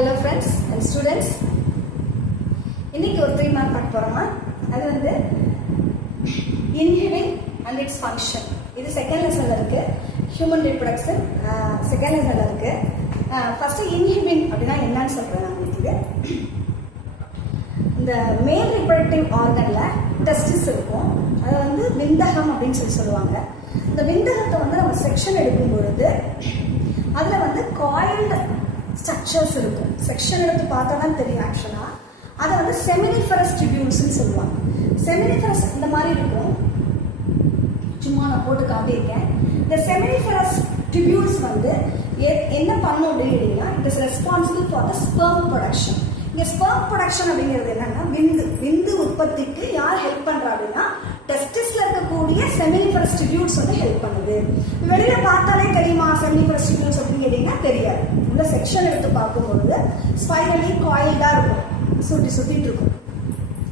Hello friends and students. இன்னைக்கு ஒரு 3 mark பார்க்க போறோமா. அது வந்து inhibin and its function. இது செகண்ட் லெசன்ல இருக்கு. Human reproduction செகண்ட் லெசன்ல இருக்கு. ஃபர்ஸ்ட் inhibin அப்படினா என்னன்னு சொல்றேன் நான் உங்களுக்கு. இந்த மேல் reproductive organல testis இருக்கும். அது வந்து விந்தகம் அப்படினு சொல்லுவாங்க. இந்த விந்தகத்தை வந்து நம்ம செக்ஷன் எடுக்கும் பொழுது அதுல வந்து coiled structures இருக்கும். செக்ஷன் எடுத்து பார்த்தா தான் தெரியும் ஆக்சுவலா. அதை வந்து seminiferous tubules ன்னு சொல்லுவாங்க. seminiferous இந்த மாதிரி இருக்கும். சும்மா நான் போட்டு காட்டியிருக்கேன். இந்த seminiferous tubules வந்து என்ன பண்ணும் அப்படின்னா it is responsible for the sperm production. இங்க sperm production அப்படிங்கிறது என்னன்னா விந்து உற்பத்திக்கு யார் ஹெல்ப் பண்றா அப்படின்னா டெஸ்டிஸ்ல இருக்கக்கூடிய seminiferous tubules வந்து ஹெல்ப் பண்ணுது. வெளியில பார்த்தாலே தெரியுமா seminiferous tubules அப்படின்னு கேட்டீங்கன்னா தெரியாது. இந்த செக்ஷன் எடுத்து பார்க்கும்போது ஸ்பைரலி காயில்டா இருக்கும், சுத்திட்டு இருக்கும்.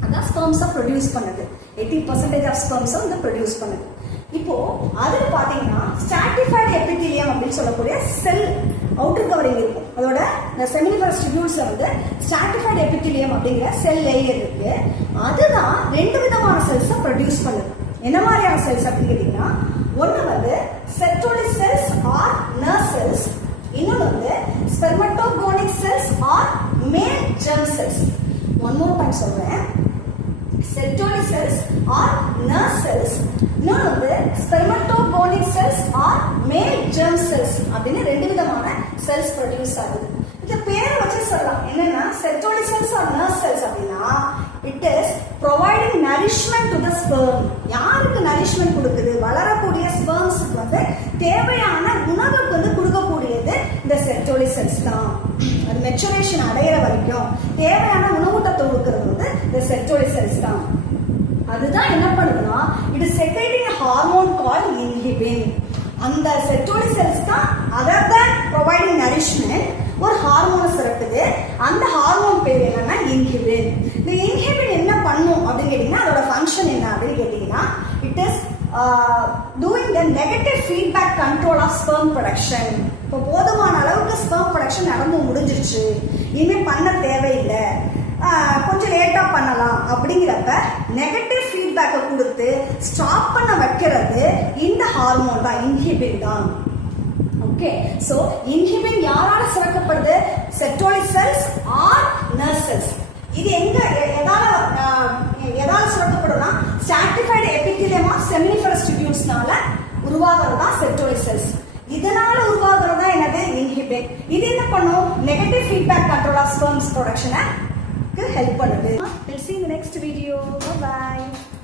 அதான் ஸ்பெர்ம்ஸை ப்ரொடியூஸ் பண்ணுது. 80% ஆஃப் ஸ்பெர்ம்ஸை வந்து ப்ரொடியூஸ் பண்ணுது. இப்போ அதுல பாத்தீங்கன்னா ஸ்ட்ராட்டிஃபைடு எபித்தீலியம் அப்படின்னு சொல்லக்கூடிய செல் அவுட்டர் கவரிங் இருக்கும். அதோட இந்த செமினிஃபரஸ் டியூபியூல்ஸ்ல வந்து ஸ்ட்ராட்டிஃபைடு எபித்தீலியம் அப்படிங்கிற செல் லேயர் இருக்கு. அதுதான் ரெண்டு விதமான செல்ஸை ப்ரொடியூஸ் பண்ணுது. என்ன மாதிரியான செல்ஸ் அப்படின்னு கேட்டீங்கன்னா ஒன்னு வந்து Sertoli cells or nurse cells, இன்னொன்று வந்து spermatogonic cells or male germ cells. One more point சொல்றேன். Sertoli cells or nurse cells, இன்னொன்று வந்து spermatogonic cells or male germ cells அப்படின்னு ரெண்டு விதமான செல்ஸ் ப்ரொடியூஸ் ஆகுது. இந்த பேரை வச்சு சொல்லலாம். என்னன்னா செர்டோலிக் செல்ஸ் ஆர் நர்வ் செல்ஸ் அப்படின்னா it is providing nourishment to the sperm. யாருக்கு நரிஷ்மெண்ட் கொடுக்குது? வளரக்கூடிய ஸ்பெர்ம்ஸ்க்கு வந்து தேவையான உணவுக்கு வந்து கொடுக்கக்கூடியது இந்த செர்டோலிக் செல்ஸ் தான். அது மெச்சுரேஷன் அடையிற வரைக்கும் தேவையான உணவூட்டத்தை கொடுக்கறது வந்து இந்த செர்டோலிக் செல்ஸ் தான். அதுதான் என்ன பண்ணுதுன்னா it is secreting hormone called inhibin. அந்த செர்டோலிக் செல்ஸ் தான் அதர் தேன் ப்ரொவைடிங் நரிஷ்மெண்ட் ஒரு ஹார்மோனை சுரக்குது. அந்த ஹார்மோன் பேர் என்னன்னா இன்ஹிபின். இந்த இன்ஹிபின் என்ன பண்ணும் அப்படின்னு கேட்டீங்கன்னா அதோட ஃபங்க்ஷன் என்ன அப்படின்னு கேட்டீங்கன்னா it is doing the negative feedback control of sperm production. இப்போ போதுமான அளவுக்கு ஸ்பெர்ம் ப்ரொடக்ஷன் நடந்து முடிஞ்சிருச்சு, இனிமே பண்ண தேவையில்லை, கொஞ்சம் லேட்டா பண்ணலாம் அப்படிங்கிறப்ப நெகட்டிவ் ஃபீட்பேக்கை கொடுத்து ஸ்டாப் பண்ண வைக்கிறது இந்த ஹார்மோன் தான், இன்ஹிபின் தான். ஓகே, சோ இன்ஹிபின் யாரால சுரக்கப்படுது? Sertoli cells or nurse cells. இது எங்க எதால சுரக்கப்படும்னா ஸ்ட்ராட்டிஃபைடு எபித்தீலியம் ஆஃப் செமினிஃபரஸ் டியூபியூல்ஸ்னால உருவாகிறதா செர்டோலிக் செல்ஸ். இதனால உருவாகிறதா என்னது? இன்ஹிபின். இது என்ன பண்ணும்? Negative feedback control of sperms ப்ரொடக்ஷனை ஹெல்ப் பண்ணுது. We'll see you in the next video. Bye bye.